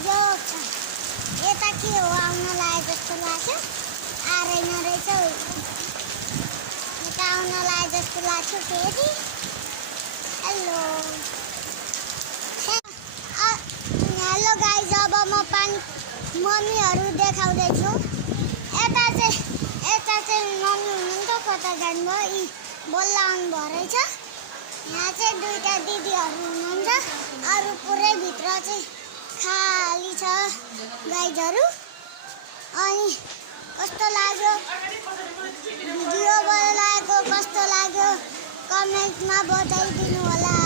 बिजोग छ। यता के हो आउन लागे जस्तो लाग्यो। आएन रहेछ। यता आउन लागे जस्तो लाग्छ फेरि। हेलो हेलो गाइज, अब म मम्मीहरू देखाउँदैछु। यता चाहिँ मम्मी हुनुहुन्थ्यो, कता जानुभयो, यी बोल्न आउनुभयो रहेछ। यहाँ चाहिँ दुईटा दिदीहरू हुनुहुन्छ, अरू पुरै भित्र चाहिँ खाली छ गाइजहरू। अनि कस्तो लाग्यो भिडियो बनाएको, कस्तो लाग्यो कमेन्टमा बताइदिनु होला।